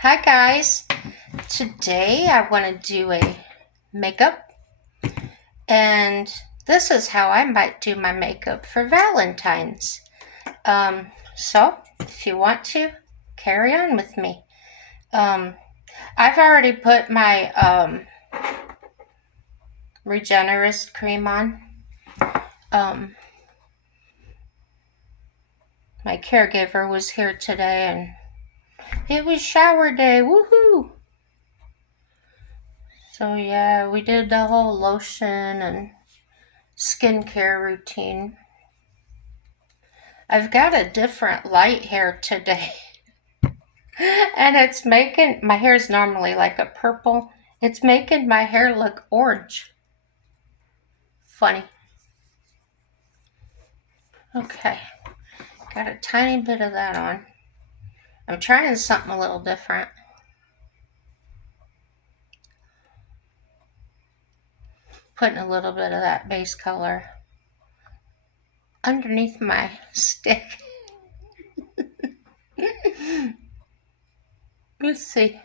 Hi guys. Today I want to do a makeup, and this is how I might do my makeup for Valentine's. So if you want to, carry on with me. Um, I've already put my Regenerist cream on. Um, my caregiver was here today, and it was shower day. Woohoo! So yeah, we did the whole lotion and skincare routine. I've got a different light hair today. And it's making my hair is normally like a purple. It's making my hair look orange. Funny. Okay, got a tiny bit of that on. I'm trying something a little different. Putting a little bit of that base color underneath my stick. Let's see.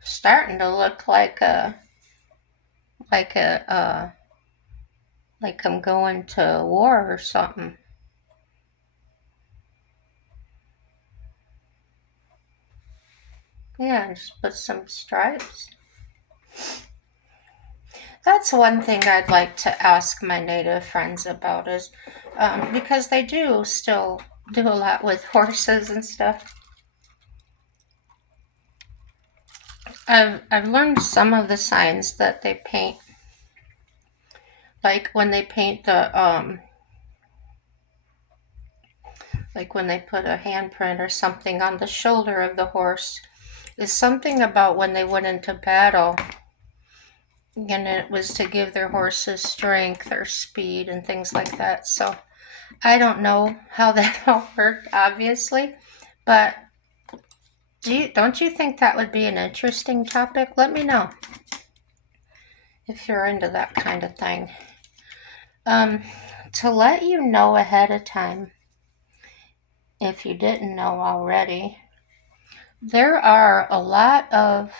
Starting to look like a like I'm going to war or something. Yeah, just put some stripes. That's one thing I'd like to ask my native friends about is because they do still do a lot with horses and stuff. I've learned some of the signs that they paint, like when they paint like when they put a handprint or something on the shoulder of the horse, is something about when they went into battle, and it was to give their horses strength or speed and things like that. So I don't know how that all worked, obviously, but don't you think that would be an interesting topic? Let me know if you're into that kind of thing. Um, to let you know ahead of time, if you didn't know already, there are a lot of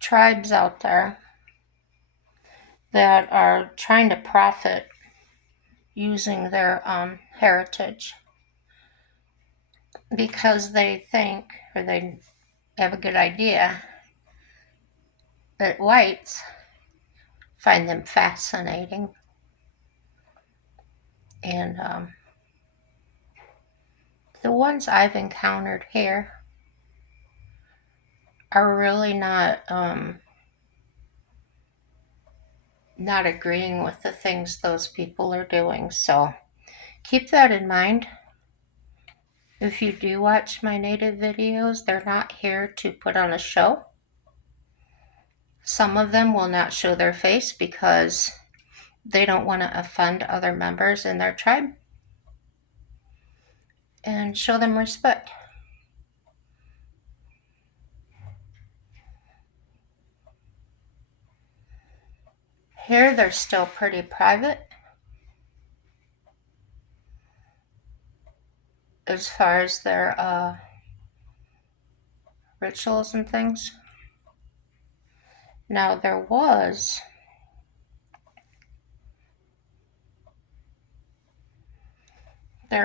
tribes out there that are trying to profit using their heritage because they think, or they have a good idea, that whites find them fascinating. And the ones I've encountered here are really not agreeing with the things those people are doing. So keep that in mind. If you do watch my native videos, they're not here to put on a show. Some of them will not show their face because they don't want to offend other members in their tribe and show them respect. Here, they're still pretty private as far as their rituals and things. Now, there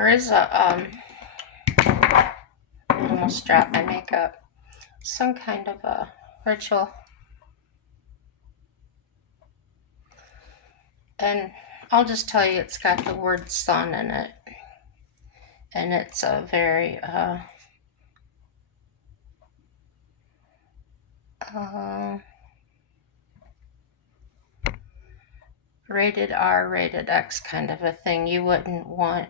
is almost dropped my makeup, some kind of a ritual. And I'll just tell you, it's got the word sun in it. And it's a very uh, rated R, rated X kind of a thing. You wouldn't want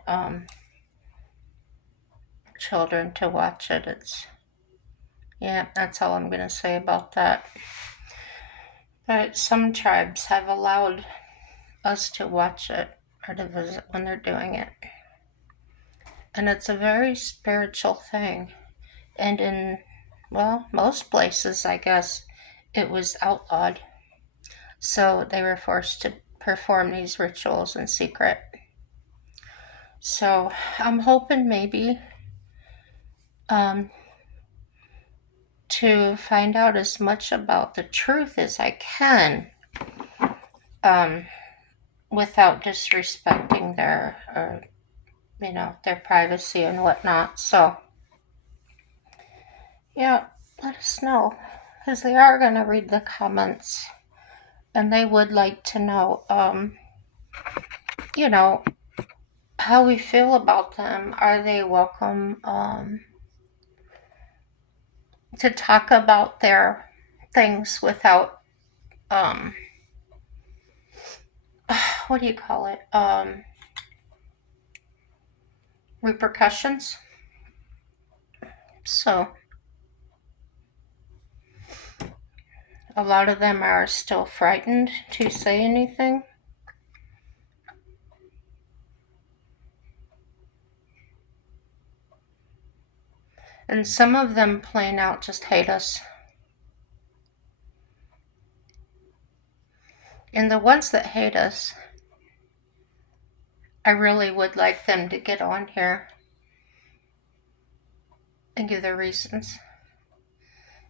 children to watch it. Yeah, that's all I'm going to say about that. But some tribes have allowed us to watch it or to visit when they're doing it. And it's a very spiritual thing. And in, well, most places, I guess, it was outlawed. So they were forced to perform these rituals in secret. So I'm hoping maybe to find out as much about the truth as I can, um, without disrespecting their privacy and whatnot. So, yeah, let us know, because they are going to read the comments, and they would like to know, you know, how we feel about them. Are they welcome to talk about their things without, what do you call it? Repercussions? So, a lot of them are still frightened to say anything. And some of them plain out just hate us. And the ones that hate us, I really would like them to get on here and give their reasons.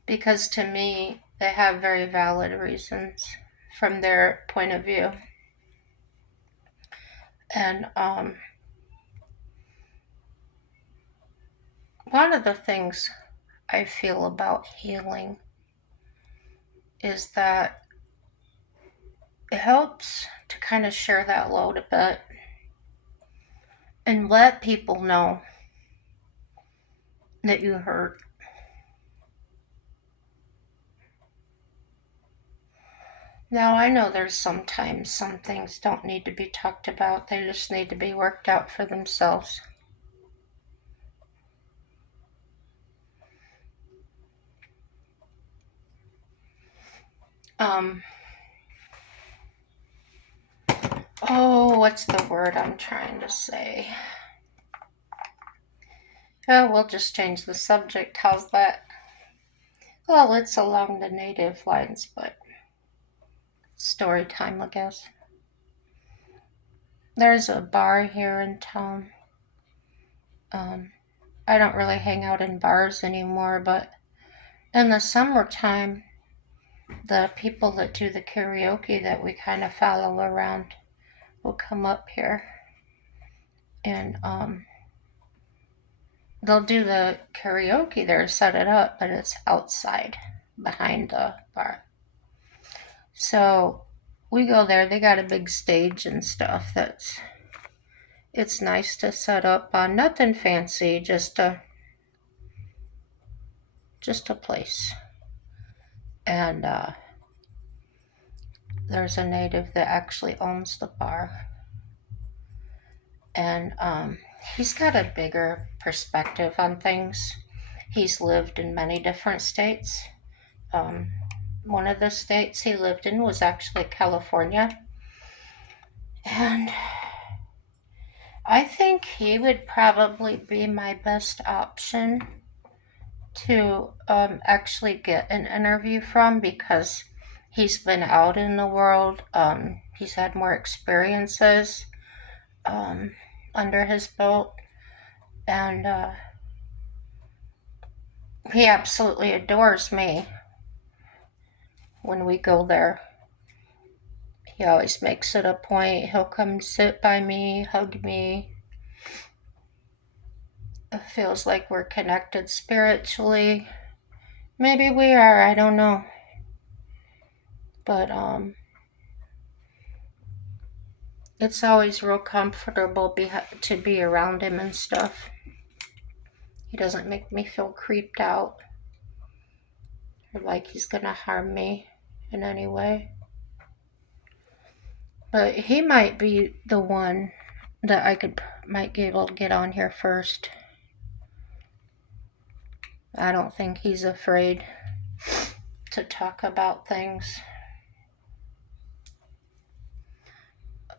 Because to me, they have very valid reasons from their point of view. And one of the things I feel about healing is that it helps to kind of share that load a bit and let people know that you hurt. Now, I know there's sometimes some things don't need to be talked about, they just need to be worked out for themselves. What's the word I'm trying to say? Oh, we'll just change the subject. How's that? Well, it's along the native lines, but story time, I guess. There's a bar here in town. I don't really hang out in bars anymore, but in the summertime, the people that do the karaoke that we kind of follow around will come up here, and they'll do the karaoke there, set it up, but it's outside behind the bar. So we go there. They got a big stage and stuff. It's nice to set up on. Nothing fancy, just a place. And there's a native that actually owns the bar, and he's got a bigger perspective on things. He's lived in many different states. One of the states he lived in was actually California, and I think he would probably be my best option to actually get an interview from, because he's been out in the world. He's had more experiences under his belt, and he absolutely adores me. When we go there, he always makes it a point. He'll come sit by me, hug me. It feels like we're connected spiritually. Maybe we are, I don't know. But it's always real comfortable to be around him and stuff. He doesn't make me feel creeped out or like he's gonna harm me in any way. But he might be the one that might be able to get on here first. I don't think he's afraid to talk about things.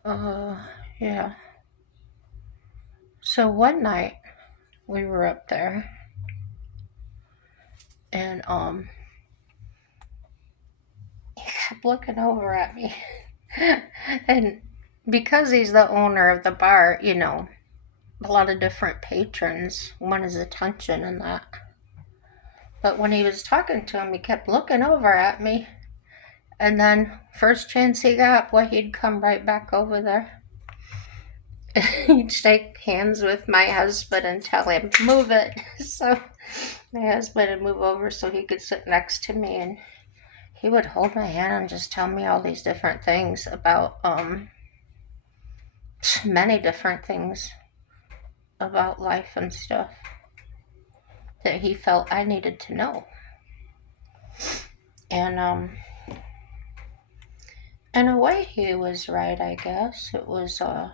Yeah. So one night we were up there, and he kept looking over at me. And because he's the owner of the bar, a lot of different patrons want his attention and that. But when he was talking to him, he kept looking over at me. And then, first chance he got, boy, he'd come right back over there. He'd shake hands with my husband and tell him, move it. So my husband would move over so he could sit next to me, and he would hold my hand and just tell me all these different things about, many different things about life and stuff that he felt I needed to know. And, in a way, he was right, I guess. It was, I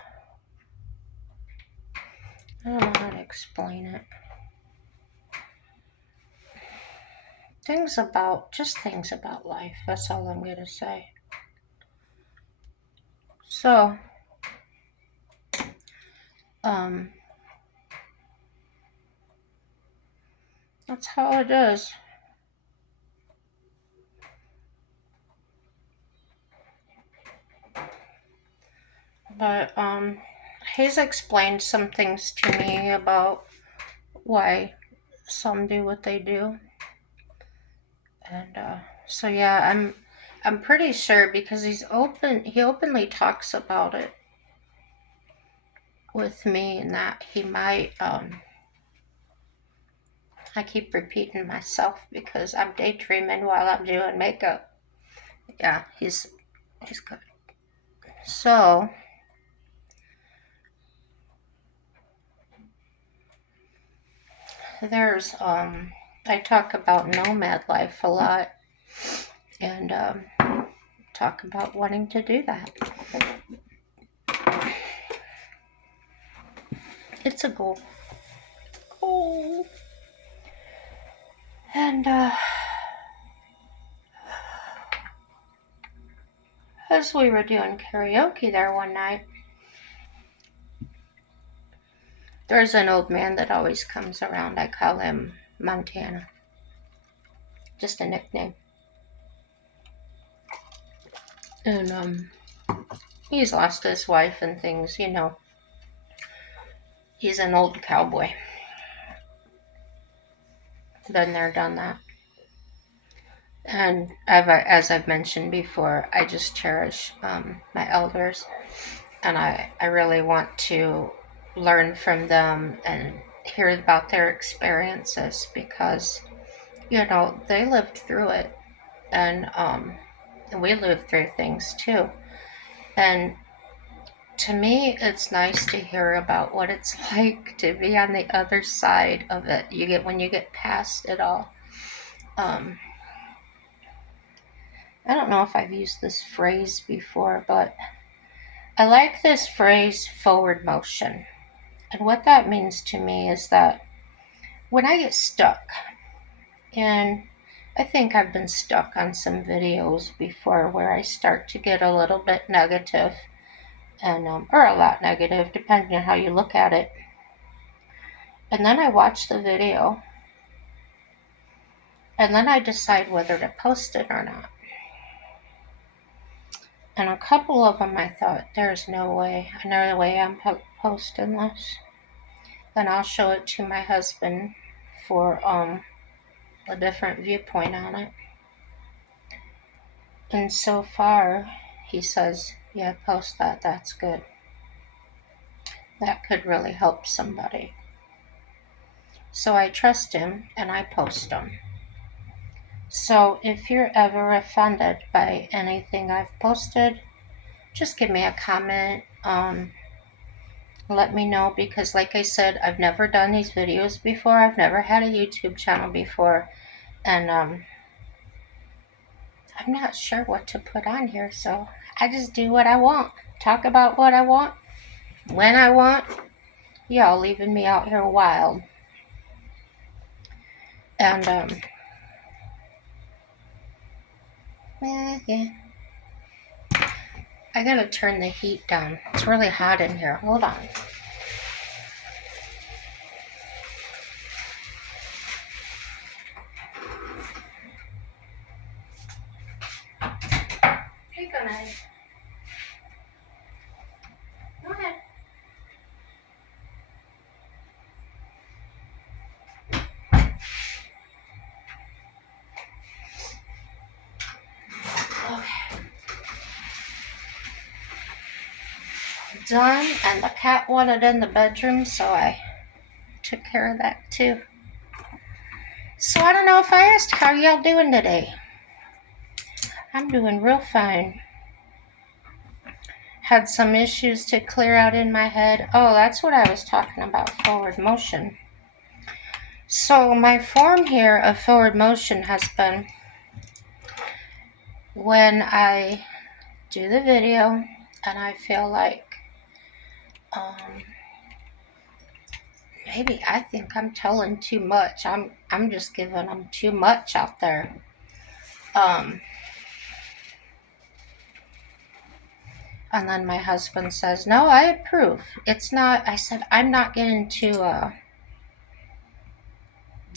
don't know how to explain it. Things about life. That's all I'm going to say. So, that's how it is. But, he's explained some things to me about why some do what they do. And, so yeah, I'm pretty sure because he openly talks about it with me, and that he might, I keep repeating myself because I'm daydreaming while I'm doing makeup. Yeah, he's good. So, there's, I talk about nomad life a lot, and, talk about wanting to do that. It's a goal. And, as we were doing karaoke there one night, there's an old man that always comes around. I call him Montana. Just a nickname. And, he's lost his wife and things, you know. He's an old cowboy. Been there, done that. And as I've mentioned before, I just cherish my elders, and I really want to learn from them and hear about their experiences because, you know, they lived through it, and we lived through things too. And to me, it's nice to hear about what it's like to be on the other side of it. When you get past it all. I don't know if I've used this phrase before, but I like this phrase, forward motion. And what that means to me is that when I get stuck, and I think I've been stuck on some videos before where I start to get a little bit negative, and or a lot negative, depending on how you look at it. And then I watch the video, and then I decide whether to post it or not. And a couple of them I thought, there's no way I'm posting this. Then I'll show it to my husband for a different viewpoint on it. And so far, he says, yeah, post that, that's good. That could really help somebody. So I trust him and I post them. So if you're ever offended by anything I've posted, just give me a comment. Let me know, because like I said, I've never done these videos before. I've never had a YouTube channel before. And I'm not sure what to put on here. So I just do what I want. Talk about what I want. When I want. Y'all leaving me out here wild. And, yeah. I gotta turn the heat down. It's really hot in here. Hold on. Hey, good night. Go ahead. done, and the cat wanted in the bedroom, so I took care of that too. So I don't know if I asked, how y'all doing today? I'm doing real fine. Had some issues to clear out in my head. Oh, that's what I was talking about, forward motion. So my form here of forward motion has been when I do the video and I feel like maybe I think I'm telling too much. I'm just giving them too much out there. And then my husband says, "No, I approve. It's not." I said, "I'm not getting too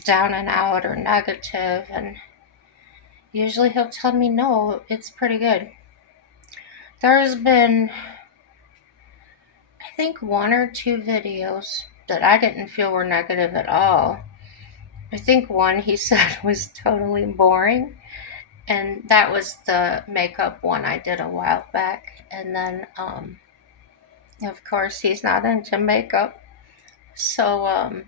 down and out or negative." And usually he'll tell me, "No, it's pretty good." There's been, I think, one or two videos that I didn't feel were negative at all. I think one he said was totally boring, and that was the makeup one I did a while back. And then, of course, he's not into makeup, so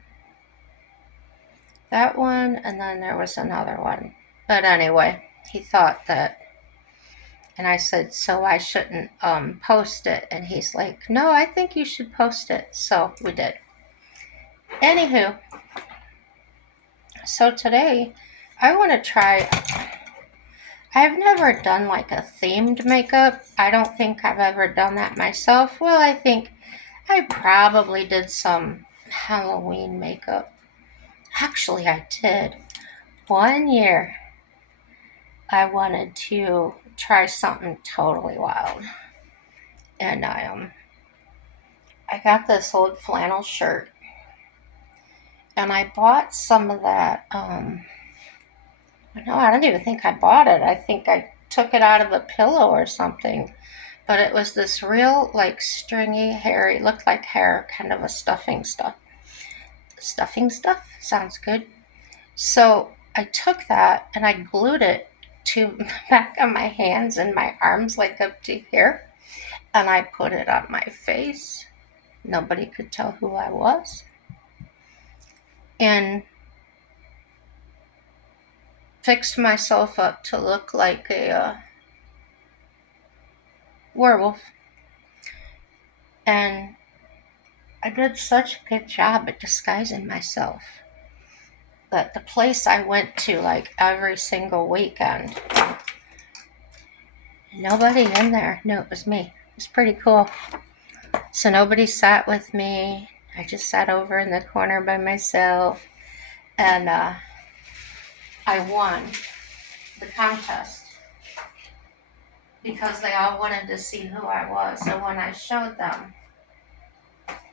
that one, and then there was another one. But anyway, he thought that, and I said, so I shouldn't post it, and he's like, no, I think you should post it. So we did. Anywho, so today I want to try. I've never done like a themed makeup. I don't think I've ever done that myself. Well, I think I probably did some Halloween makeup. Actually, I did. One year I wanted to try something totally wild. And I got this old flannel shirt, and I bought some of that. No, I don't even think I bought it. I think I took it out of a pillow or something. But it was this real, like, stringy, hairy, looked like hair, kind of a stuffing stuff. Stuffing stuff? Sounds good. So I took that and I glued it to the back of my hands and my arms, like up to here. And I put it on my face. Nobody could tell who I was. And fixed myself up to look like a werewolf. And I did such a good job at disguising myself. But the place I went to like every single weekend, nobody in there knew it was me. It was pretty cool. So nobody sat with me. I just sat over in the corner by myself. And I won the contest because they all wanted to see who I was. So when I showed them,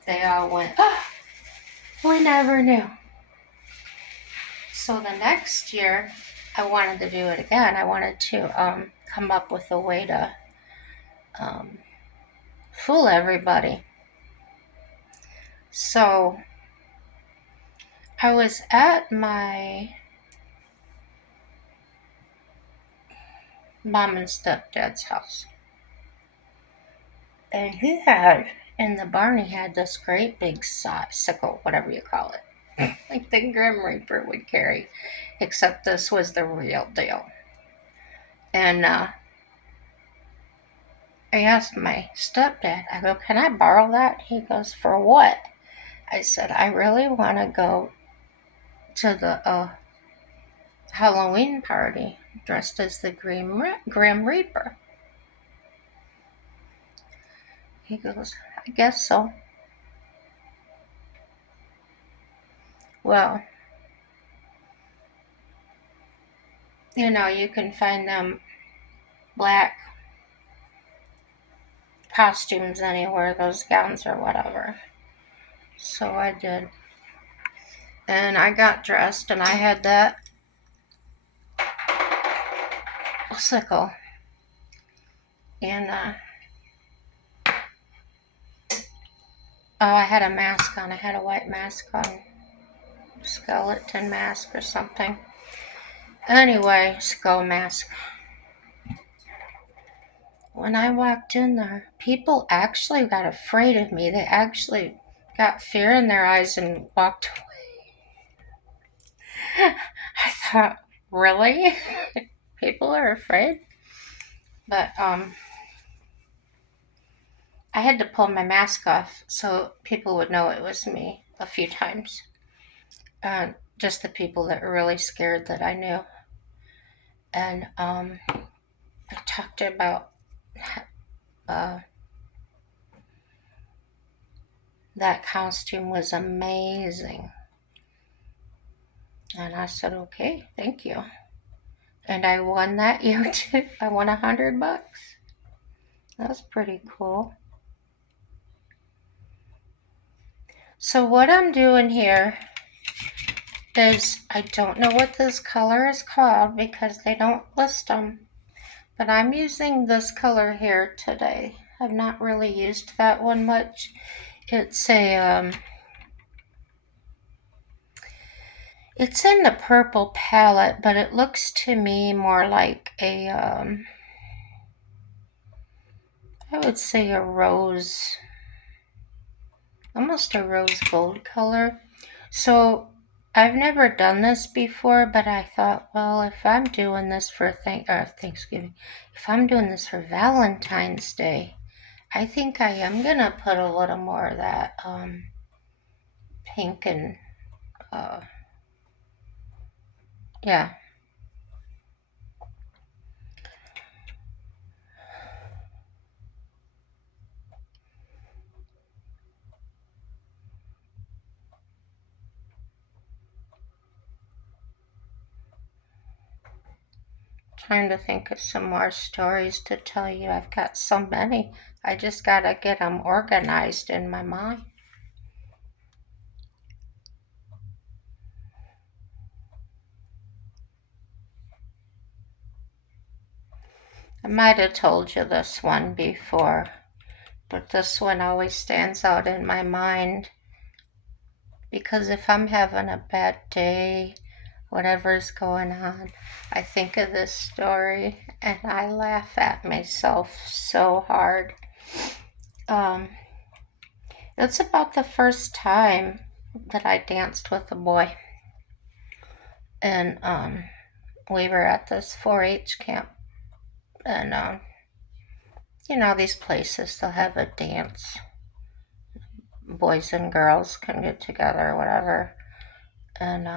they all went, oh, we never knew. So the next year, I wanted to do it again. I wanted to come up with a way to fool everybody. So I was at my mom and stepdad's house. And he had, in the barn, he had this great big sickle, whatever you call it, like the Grim Reaper would carry, except this was the real deal. And I asked my stepdad, I go, can I borrow that? He goes, for what? I said, I really want to go to the Halloween party dressed as the Grim Reaper. He goes, I guess so. Well, you know, you can find them black costumes anywhere, those gowns or whatever. So I did. And I got dressed and I had that sickle. And I had a mask on. I had a white mask on. Skeleton mask or something. Anyway, skull mask. when I walked in there, people actually got afraid of me. They actually got fear in their eyes and walked away. I thought, really? People are afraid? But I had to pull my mask off so people would know it was me a few times. Just the people that were really scared that I knew. And I talked about uh, that costume was amazing. And I said, okay, thank you. And I won that year too. I won $100. That was pretty cool. So what I'm doing here is, I don't know what this color is called because they don't list them. But I'm using this color here today. I've not really used that one much. It's in the purple palette, but it looks to me more like I would say a rose, almost a rose gold color. So I've never done this before, but I thought, well, if I'm doing this for Thanksgiving, if I'm doing this for Valentine's Day, I think I am gonna put a little more of that pink and uh, yeah. Trying to think of some more stories to tell you. I've got so many. I just gotta get them organized in my mind. I might have told you this one before, but this one always stands out in my mind because if I'm having a bad day, whatever's going on, I think of this story and I laugh at myself so hard. Um, it's about the first time that I danced with a boy, and we were at this 4-H camp, and these places they'll have a dance. Boys and girls can get together or whatever, and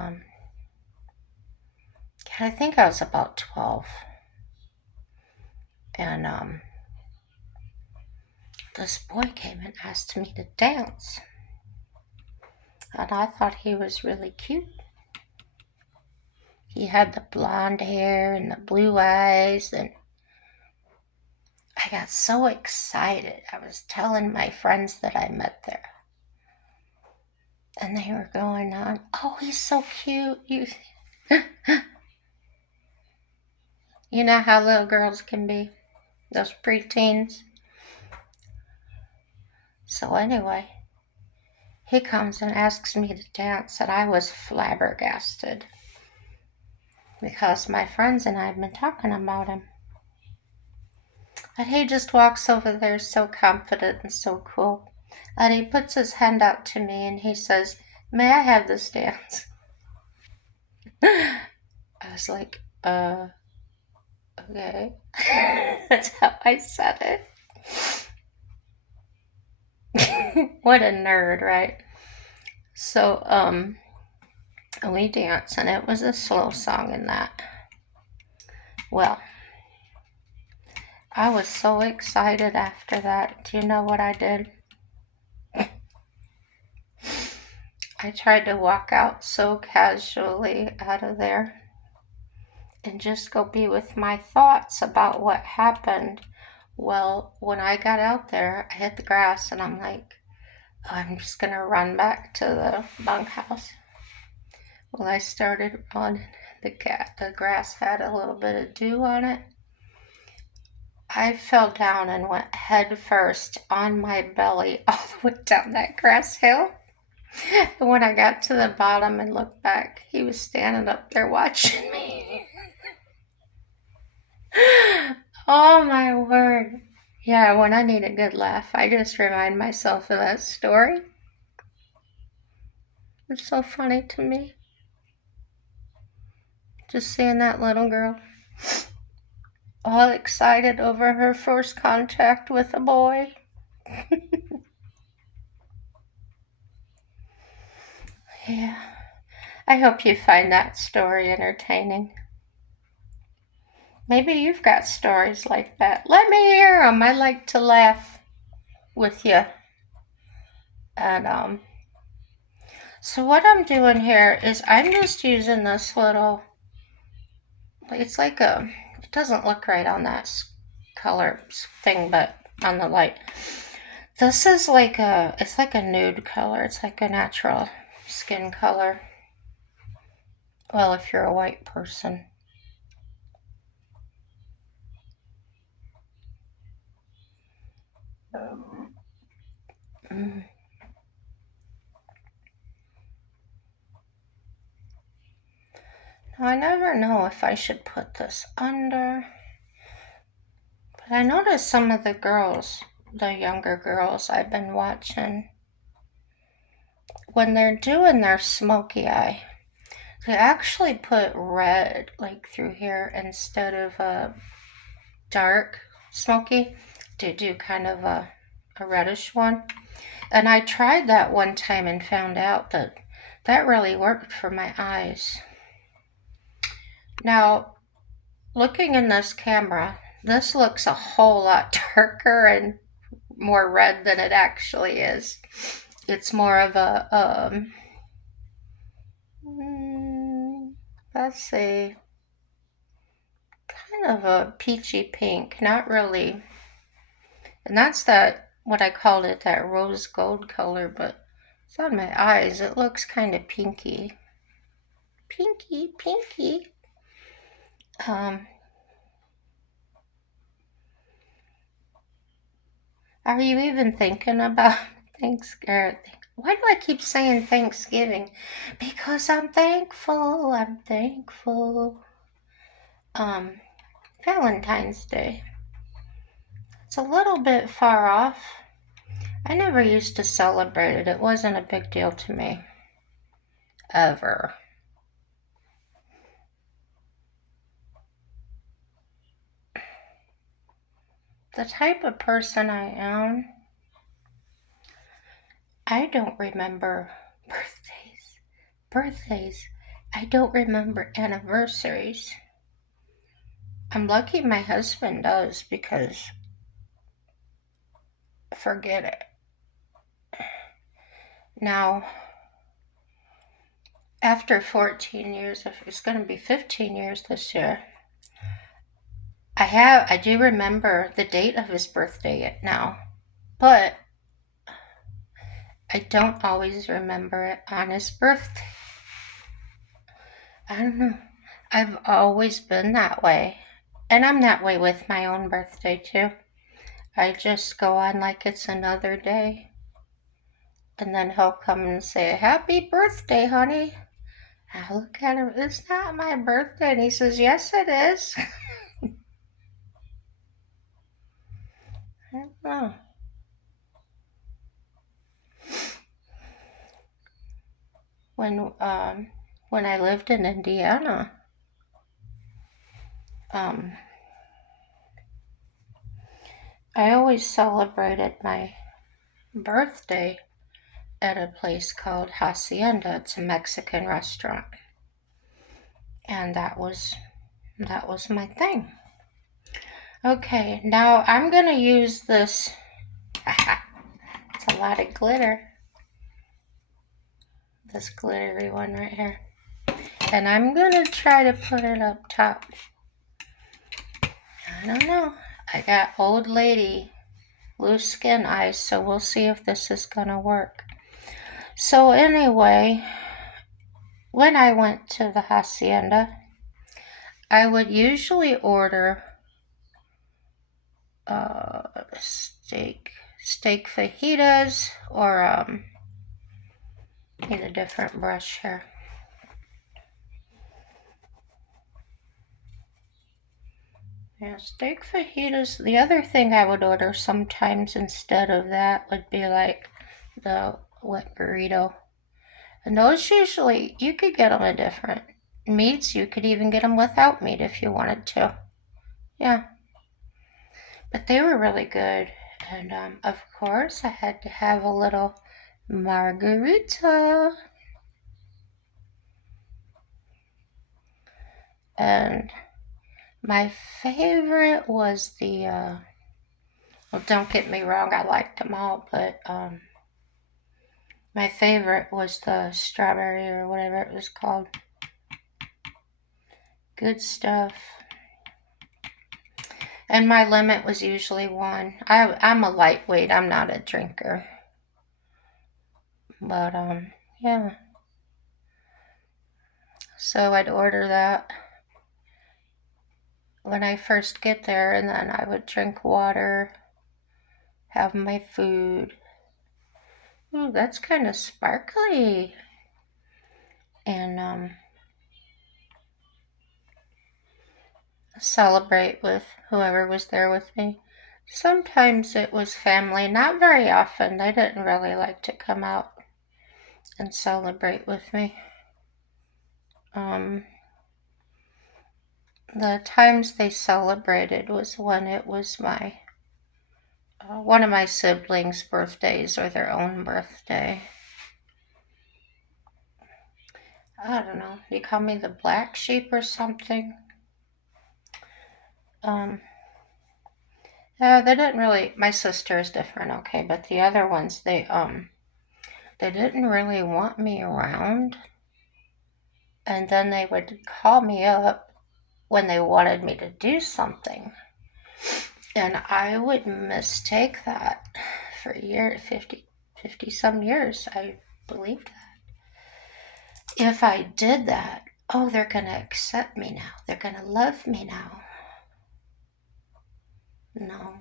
I think I was about 12, and this boy came and asked me to dance, and I thought he was really cute. He had the blonde hair and the blue eyes, and I got so excited. I was telling my friends that I met there, and they were going on, "Oh, he's so cute." You know how little girls can be, those preteens. So anyway, he comes and asks me to dance, and I was flabbergasted because my friends and I have been talking about him. And he just walks over there so confident and so cool. And he puts his hand out to me and he says, "May I have this dance?" I was like, okay. That's how I said it. What a nerd, right? So, we danced and it was a slow song in that. Well, I was so excited after that. Do you know what I did? I tried to walk out so casually out of there and just go be with my thoughts about what happened. Well, when I got out there, I hit the grass and I'm like, oh, I'm just gonna run back to the bunkhouse. Well, I started running. The grass had a little bit of dew on it. I fell down and went head first on my belly all the way down that grass hill. And when I got to the bottom and looked back, he was standing up there watching me. Oh my word. Yeah, when I need a good laugh, I just remind myself of that story. It's so funny to me. Just seeing that little girl all excited over her first contact with a boy. Yeah. I hope you find that story entertaining. Maybe you've got stories like that. Let me hear them. I like to laugh with you. And so what I'm doing here is I'm just using this little. It's like it doesn't look right on that color thing, but on the light. This is like it's like a nude color. It's like a natural skin color. Well, if you're a white person. Mm. Now, I never know if I should put this under. But I noticed some of the girls, the younger girls I've been watching, when they're doing their smoky eye, they actually put red like through here instead of a dark smoky. They do kind of a reddish one. And I tried that one time and found out that that really worked for my eyes. Now, looking in this camera, this looks a whole lot darker and more red than it actually is. It's more of a, let's see, kind of a peachy pink, not really. And that's that, what I called it, that rose gold color, but it's on my eyes. It looks kind of pinky. Pinky, pinky. Are you even thinking about Thanksgiving? Why do I keep saying Thanksgiving? Because I'm thankful. I'm thankful. Um, Valentine's Day. It's a little bit far off. I never used to celebrate it. It wasn't a big deal to me. Ever. The type of person I am, I don't remember birthdays. Birthdays. I don't remember anniversaries. I'm lucky my husband does because forget it. Now, after 14 years, it's going to be 15 years this year, I do remember the date of his birthday now, but I don't always remember it on his birthday. I don't know. I've always been that way. And I'm that way with my own birthday too. I just go on like it's another day. And then he'll come and say, "Happy birthday, honey." I look at him, "It's not my birthday." And he says, "Yes, it is." I don't know. When I lived in Indiana, um, I always celebrated my birthday at a place called Hacienda. It's a Mexican restaurant, and that was my thing. Okay, now I'm gonna use this. It's a lot of glitter. This glittery one right here, and I'm gonna try to put it up top. I don't know. I got old lady loose skin eyes, so we'll see if this is gonna work. So anyway, when I went to the hacienda, I would usually order steak fajitas, or need a different brush here. Yeah, steak fajitas. The other thing I would order sometimes instead of that would be like the wet burrito. And those usually, you could get them in different meats. You could even get them without meat if you wanted to. Yeah, but they were really good. And of course, I had to have a little margarita. And my favorite was well, don't get me wrong, I liked them all, but my favorite was the strawberry or whatever it was called. Good stuff. And my limit was usually one. I'm a lightweight, I'm not a drinker. But, yeah. So I'd order that when I first get there, and then I would drink water, have my food. Ooh, that's kind of sparkly. And, celebrate with whoever was there with me. Sometimes it was family, not very often. They didn't really like to come out and celebrate with me. The times they celebrated was when it was my one of my siblings' birthdays or their own birthday. I don't know. You call me the black sheep or something? They didn't really. My sister is different, okay, but the other ones, they didn't really want me around, and then they would call me up when they wanted me to do something, and I would mistake that for years, 50 some years. I believed that if I did that, oh, they're gonna accept me now, they're gonna love me now. No,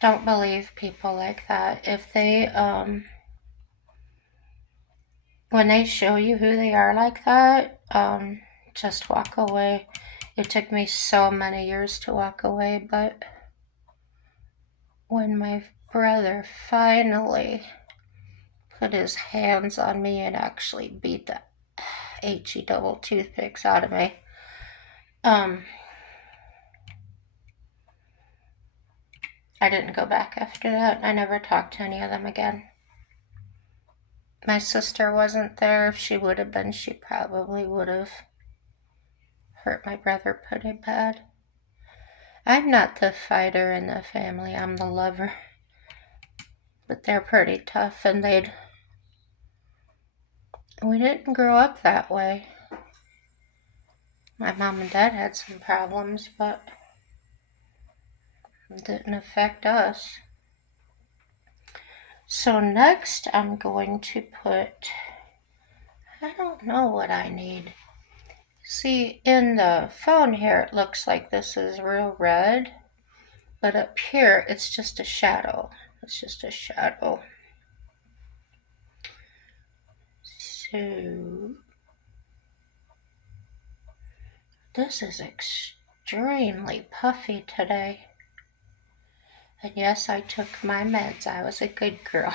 don't believe people like that. If they when they show you who they are like that, just walk away. It took me so many years to walk away, but when my brother finally put his hands on me and actually beat the HE double toothpicks out of me, I didn't go back after that. I never talked to any of them again. My sister wasn't there. If she would have been, she probably would have hurt my brother pretty bad. I'm not the fighter in the family, I'm the lover. But they're pretty tough, and we didn't grow up that way. My mom and dad had some problems, but it didn't affect us. So next I'm going to put, I don't know what I need. See, in the phone here it looks like this is real red, but up here it's just a shadow. It's just a shadow. So this is extremely puffy today. And yes, I took my meds. I was a good girl.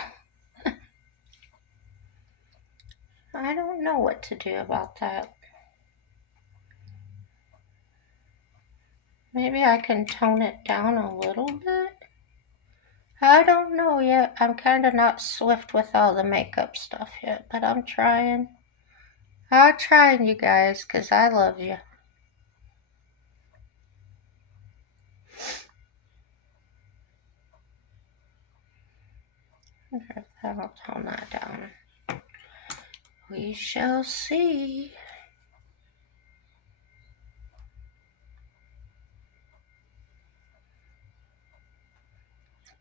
I don't know what to do about that. Maybe I can tone it down a little bit? I don't know yet. I'm kind of not swift with all the makeup stuff yet, but I'm trying. I'm trying, you guys, because I love you. I'll tone that down. We shall see.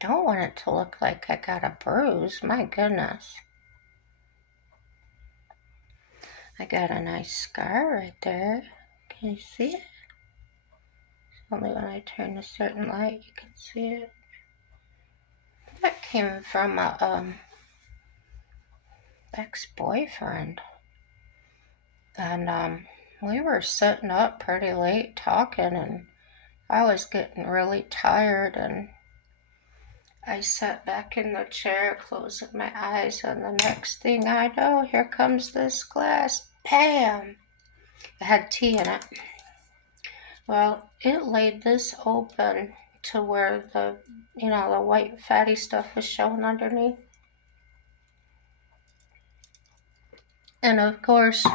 Don't want it to look like I got a bruise. My goodness. I got a nice scar right there. Can you see it? Only when I turn a certain light you can see it. That came from a ex-boyfriend. And we were sitting up pretty late talking, and I was getting really tired, and I sat back in the chair, closing my eyes, and the next thing I know, here comes this glass. Bam! It had tea in it. Well, it laid this open to where the white fatty stuff was showing underneath. And of course,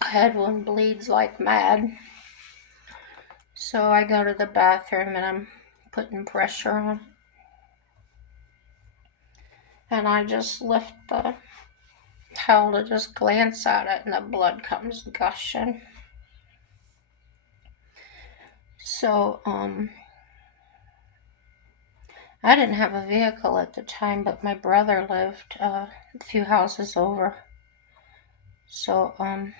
I had one bleeds like mad. So I go to the bathroom and I'm putting pressure on. And I just lift the towel to just glance at it, and the blood comes gushing. So, I didn't have a vehicle at the time, but my brother lived a few houses over. So, of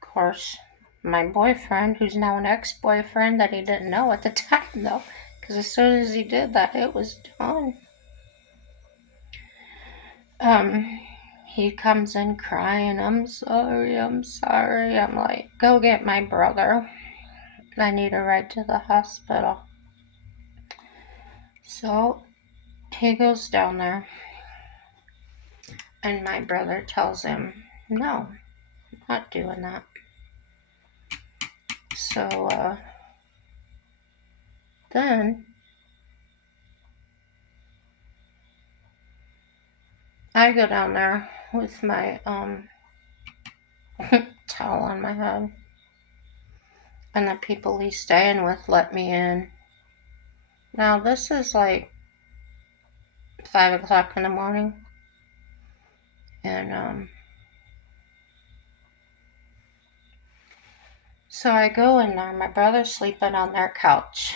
course, my boyfriend, who's now an ex-boyfriend that he didn't know at the time, though, because as soon as he did that, it was done. He comes in crying, I'm sorry. I'm like, go get my brother. I need a ride to the hospital. So he goes down there, and my brother tells him, no, I'm not doing that. So then I go down there with my towel on my head, and the people he's staying with let me in. Now this is like 5 o'clock in the morning, and so I go in there. My brother's sleeping on their couch,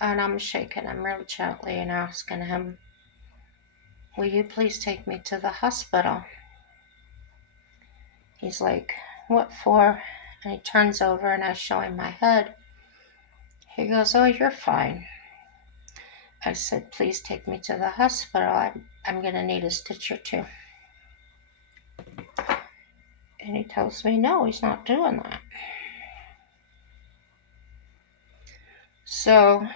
and I'm shaking him real gently and asking him, will you please take me to the hospital? He's like, what for? And he turns over and I show him my head. He goes, oh, you're fine. I said, please take me to the hospital. I'm going to need a stitch or two. And he tells me, no, he's not doing that. So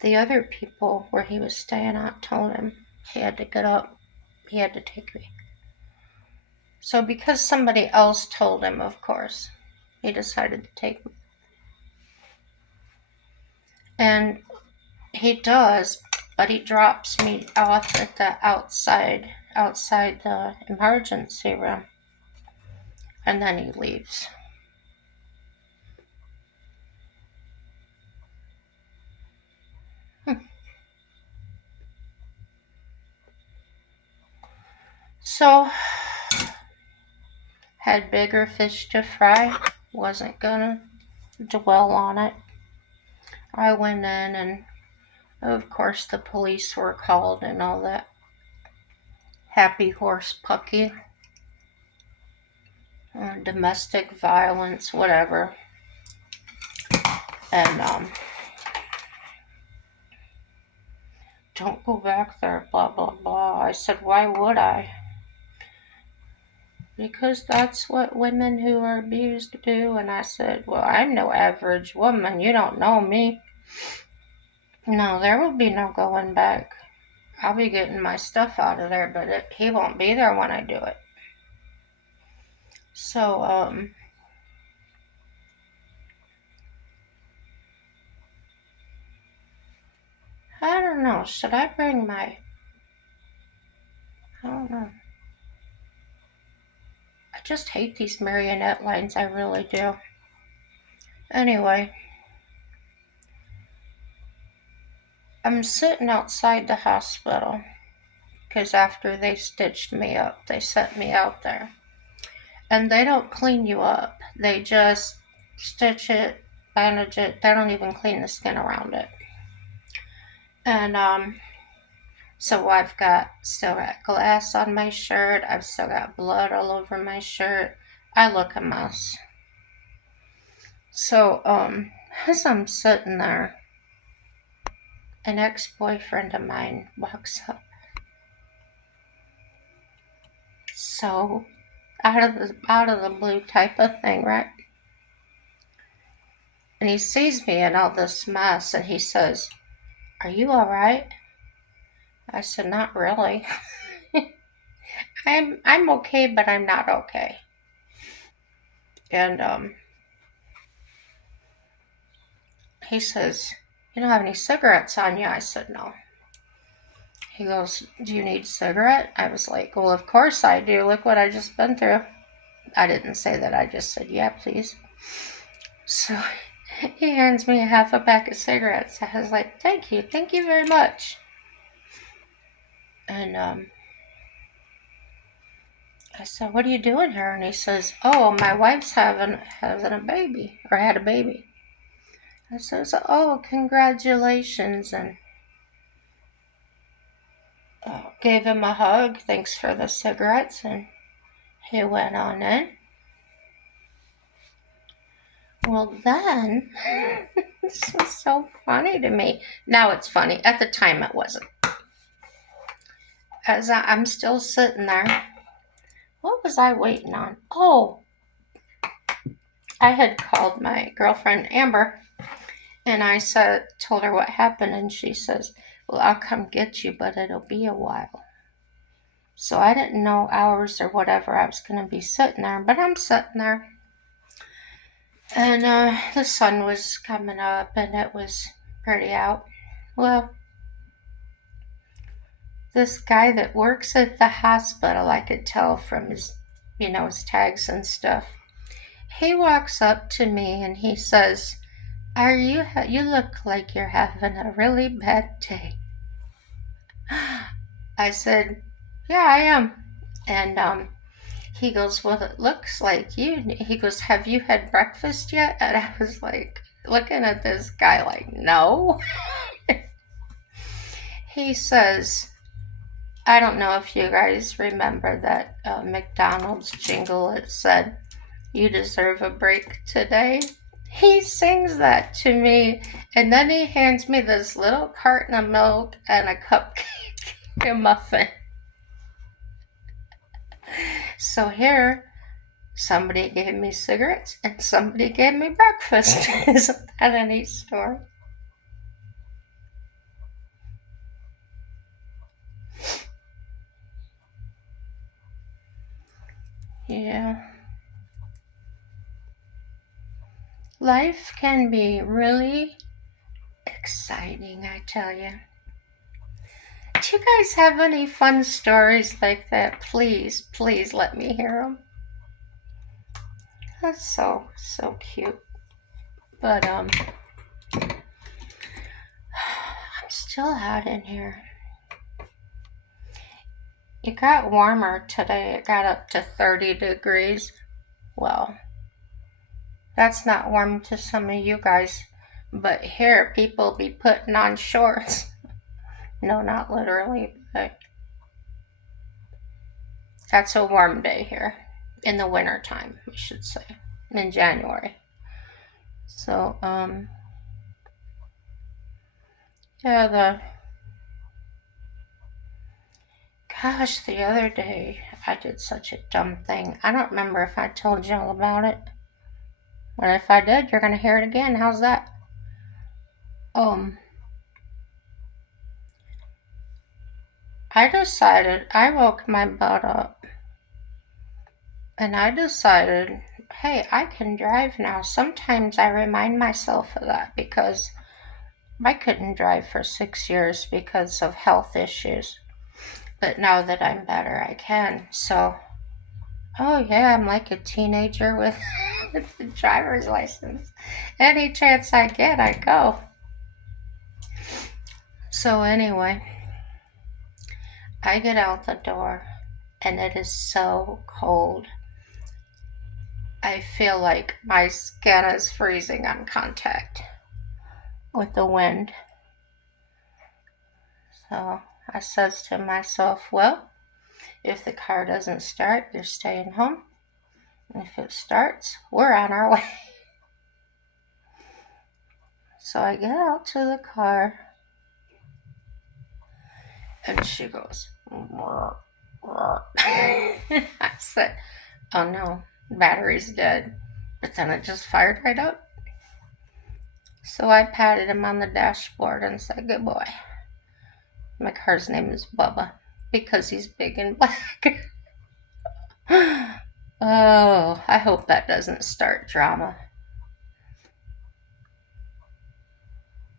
the other people where he was staying at told him he had to get up. He had to take me. So because somebody else told him, of course, he decided to take me. And he does, but he drops me off at the outside the emergency room, and then he leaves. So, had bigger fish to fry, wasn't gonna dwell on it. I went in, and of course the police were called and all that happy horse pucky, domestic violence, whatever. And don't go back there, blah blah blah. I said, why would I? Because that's what women who are abused do. And I said, well, I'm no average woman. You don't know me. No, there will be no going back. I'll be getting my stuff out of there, but he won't be there when I do it. So, I don't know. Should I bring my... I don't know. I just hate these marionette lines. I really do. Anyway, I'm sitting outside the hospital because after they stitched me up, they set me out there. And they don't clean you up. They just stitch it, bandage it. They don't even clean the skin around it. And so I've still got glass on my shirt. I've still got blood all over my shirt. I look a mess. So as I'm sitting there, an ex-boyfriend of mine walks up. So out of the blue type of thing, right? And he sees me in all this mess and he says, "Are you all right?" I said, "Not really." I'm okay, but I'm not okay. And he says, "You don't have any cigarettes on you?" I said, "No." He goes, "Do you need a cigarette?" I was like, "Well, of course I do. Look what I just been through." I didn't say that. I just said, "Yeah, please." So he hands me a half a pack of cigarettes. I was like, "Thank you. Thank you very much." And I said, "What are you doing here?" And he says, "Oh, my wife's having a baby, or had a baby." I says, "Oh, congratulations." And gave him a hug. Thanks for the cigarettes. And he went on in. Well, then, this was so funny to me. Now it's funny. At the time, it wasn't. As I'm still sitting there, what was I waiting on? Oh, I had called my girlfriend Amber, and I told her what happened, and she says, "Well, I'll come get you, but it'll be a while." So I didn't know hours or whatever I was going to be sitting there, but I'm sitting there. And the sun was coming up and it was pretty out. Well, this guy that works at the hospital, I could tell from his tags and stuff. He walks up to me and he says, you look like you're having a really bad day." I said, "Yeah, I am." And he goes, "Well, it looks like you." He goes, "Have you had breakfast yet?" And I was like, looking at this guy like, "No." He says, I don't know if you guys remember that McDonald's jingle. It said, "You deserve a break today." He sings that to me, and then he hands me this little carton of milk and a cupcake, a muffin. So here, somebody gave me cigarettes and somebody gave me breakfast. Isn't that a neat story? Yeah. Life can be really exciting, I tell you. Do you guys have any fun stories like that? Please, please let me hear them. That's so cute. But I'm still hot in here. It got warmer today. It got up to 30 degrees. Well, that's not warm to some of you guys, but here people be putting on shorts. No, not literally, but that's a warm day here. In the winter time, we should say. In January. So, yeah, the other day I did such a dumb thing. I don't remember if I told you all about it. But if I did, you're going to hear it again. How's that? I woke my butt up and I decided, hey, I can drive now. Sometimes I remind myself of that because I couldn't drive for 6 years because of health issues. But now that I'm better, I can. So, oh yeah, I'm like a teenager with, with a driver's license. Any chance I get, I go. So, anyway, I get out the door and it is so cold. I feel like my skin is freezing on contact with the wind. So I says to myself, well, if the car doesn't start, you're staying home. And if it starts, we're on our way. So I get out to the car and she goes, I said, "Oh no, battery's dead." But then it just fired right up. So I patted him on the dashboard and said, good boy. My car's name is Bubba because he's big and black. Oh, I hope that doesn't start drama.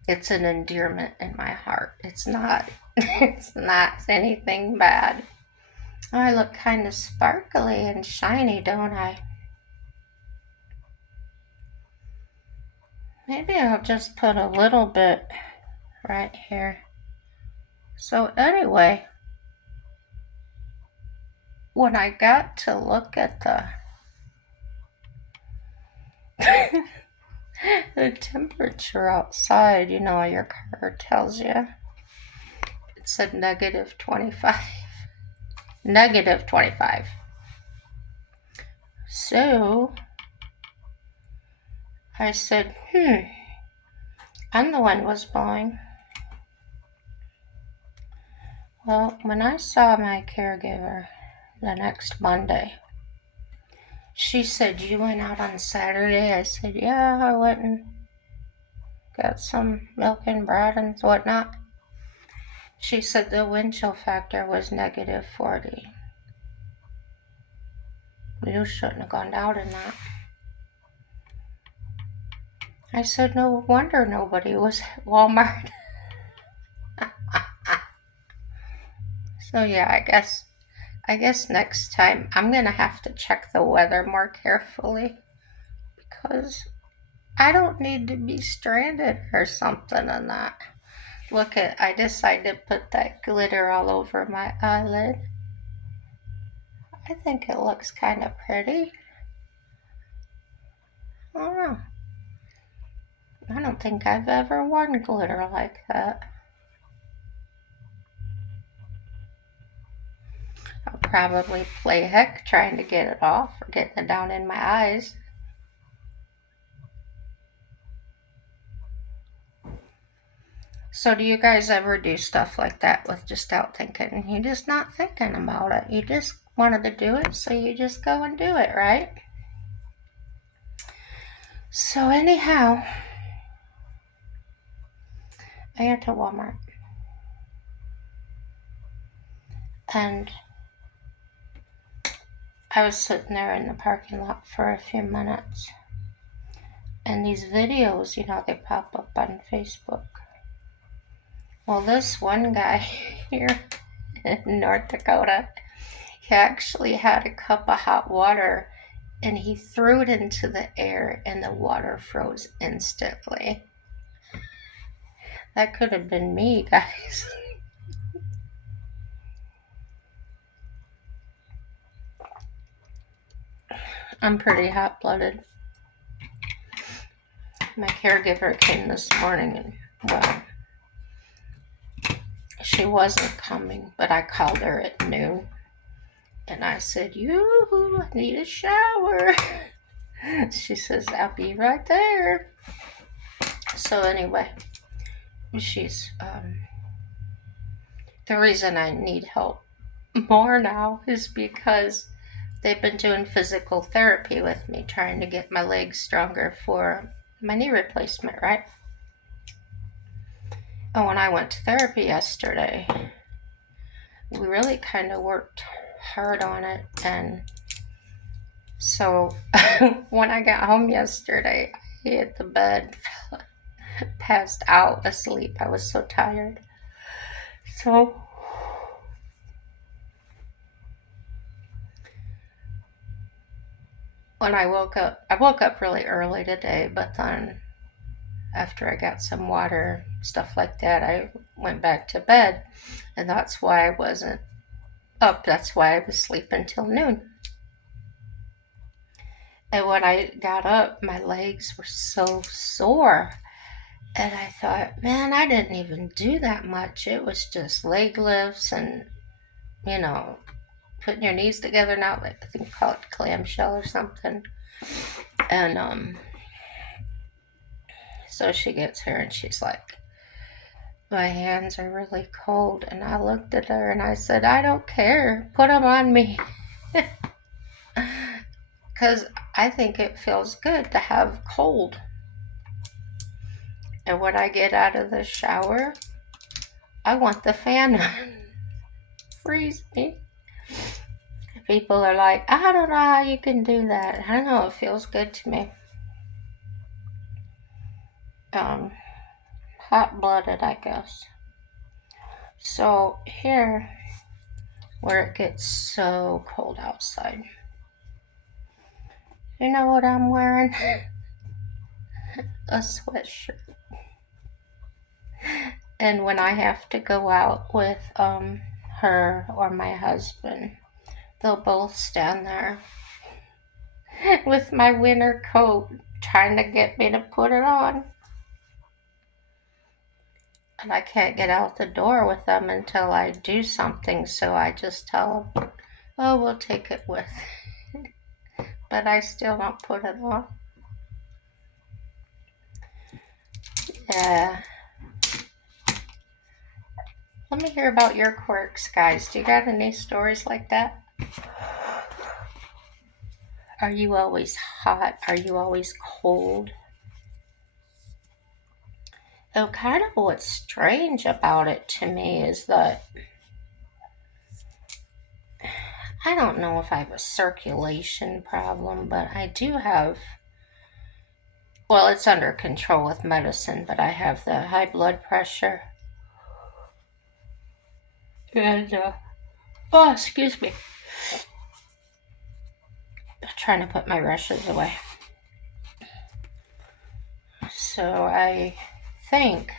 It's an endearment in my heart. It's not. It's not anything bad. Oh, I look kind of sparkly and shiny, don't I? Maybe I'll just put a little bit right here. So anyway, when I got to look at the temperature outside, you know, your car tells you, it said negative 25. Negative 25. So I said, and the wind was blowing. Well, when I saw my caregiver the next Monday, she said, you went out on Saturday? I said, yeah, I went and got some milk and bread and whatnot. She said the wind chill factor was negative 40. You shouldn't have gone out in that. I said, no wonder nobody was at Walmart. So yeah, I guess next time I'm gonna have to check the weather more carefully because I don't need to be stranded or something on that. Look I decided to put that glitter all over my eyelid. I think it looks kind of pretty. I don't know. I don't think I've ever worn glitter like that. I'll probably play heck trying to get it off or getting it down in my eyes. So do you guys ever do stuff like that with just out thinking? You're just not thinking about it. You just wanted to do it, so you just go and do it, right? So anyhow, I went to Walmart. And I was sitting there in the parking lot for a few minutes. And these videos, you know, they pop up on Facebook. Well, this one guy here in North Dakota, he actually had a cup of hot water and he threw it into the air and the water froze instantly. That could have been me, guys. I'm pretty hot-blooded. My caregiver came this morning and, well, she wasn't coming, but I called her at noon. And I said, I need a shower. She says, I'll be right there. So anyway, she's, the reason I need help more now is because they've been doing physical therapy with me, trying to get my legs stronger for my knee replacement, right? And when I went to therapy yesterday, we really kind of worked hard on it. And so when I got home yesterday, I hit the bed, passed out asleep. I was so tired. So when I woke up really early today, but then after I got some water, stuff like that, I went back to bed. And that's why I wasn't up. That's why I was sleeping till noon. And when I got up, my legs were so sore. And I thought, man, I didn't even do that much. It was just leg lifts and, you know, putting your knees together now. I think you call it clamshell or something. And so she gets here and she's like, my hands are really cold. And I looked at her and I said, I don't care. Put them on me. Because I think it feels good to have cold. And when I get out of the shower, I want the fan on. Freeze me. People are like, I don't know how you can do that. I don't know, it feels good to me. Hot-blooded, I guess. So here, where it gets so cold outside, you know what I'm wearing? A sweatshirt. And when I have to go out with her or my husband, they'll both stand there with my winter coat trying to get me to put it on. And I can't get out the door with them until I do something, so I just tell them, oh, we'll take it with. But I still don't put it on. Yeah. Let me hear about your quirks, guys. Do you got any stories like that? Are you always hot? Are you always cold? Though kind of what's strange about it to me is that I don't know if I have a circulation problem, but I do have, well, it's under control with medicine, but I have the high blood pressure. And, oh, excuse me. I'm trying to put my rushes away. So I think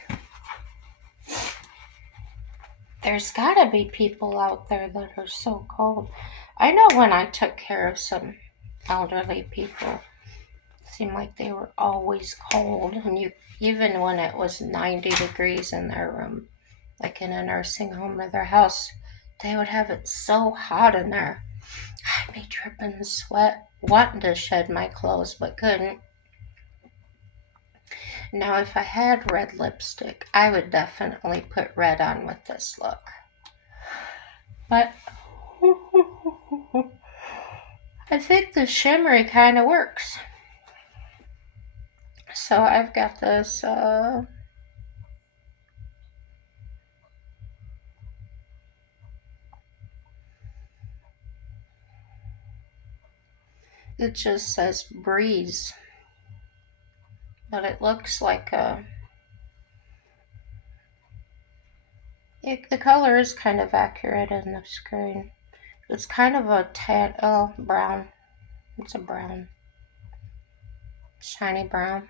there's gotta be people out there that are so cold. I know when I took care of some elderly people, it seemed like they were always cold. And even when it was 90 degrees in their room, like in a nursing home or their house, they would have it so hot in there. I'd be dripping sweat, wanting to shed my clothes, but couldn't. Now, if I had red lipstick, I would definitely put red on with this look. But I think the shimmery kind of works. So I've got this, it just says breeze. But it looks like the color is kind of accurate in the screen. It's kind of a tan, brown. It's a brown. Shiny brown.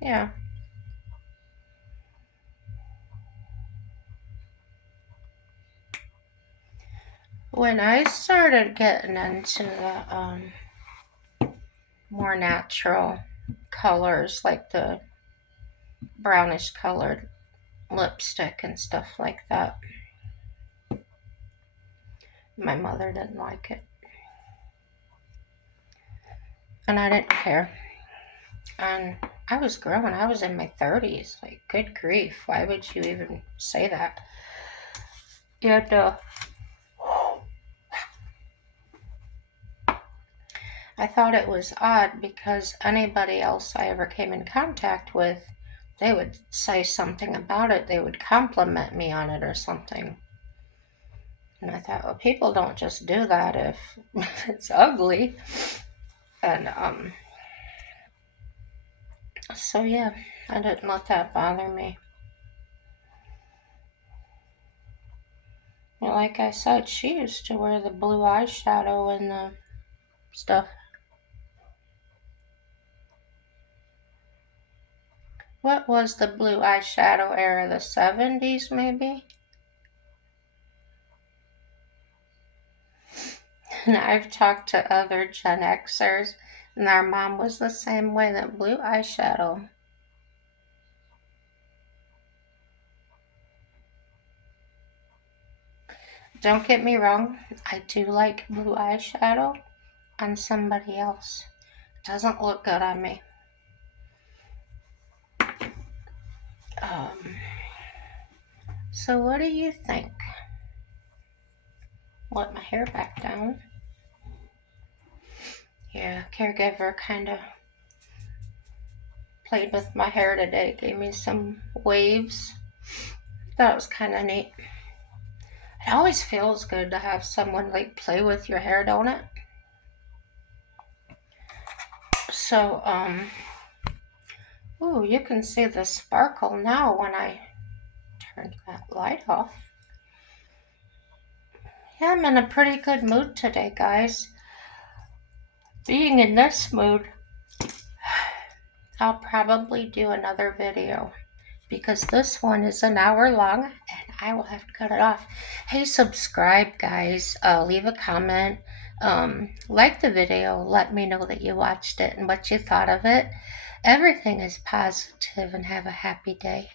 Yeah. When I started getting into the more natural colors, like the brownish colored lipstick and stuff like that, my mother didn't like it. And I didn't care. And I was grown. I was in my 30s. Like, good grief. Why would you even say that? And I thought it was odd because anybody else I ever came in contact with, they would say something about it. They would compliment me on it or something. And I thought, well, people don't just do that if it's ugly. And so yeah, I didn't let that bother me. Well, like I said, she used to wear the blue eyeshadow and the stuff. What was the blue eyeshadow era? The 70s, maybe? And I've talked to other Gen Xers, and their mom was the same way, that blue eyeshadow. Don't get me wrong, I do like blue eyeshadow on somebody else. It doesn't look good on me. So what do you think? Let my hair back down. Yeah, caregiver kind of played with my hair today, gave me some waves. That was kind of neat. It always feels good to have someone like play with your hair, don't it? So, ooh, you can see the sparkle now when I turned that light off. Yeah, I'm in a pretty good mood today, guys. Being in this mood, I'll probably do another video because this one is an hour long and I will have to cut it off. Hey, subscribe, guys. Leave a comment. Like the video. Let me know that you watched it and what you thought of it. Everything is positive, and have a happy day.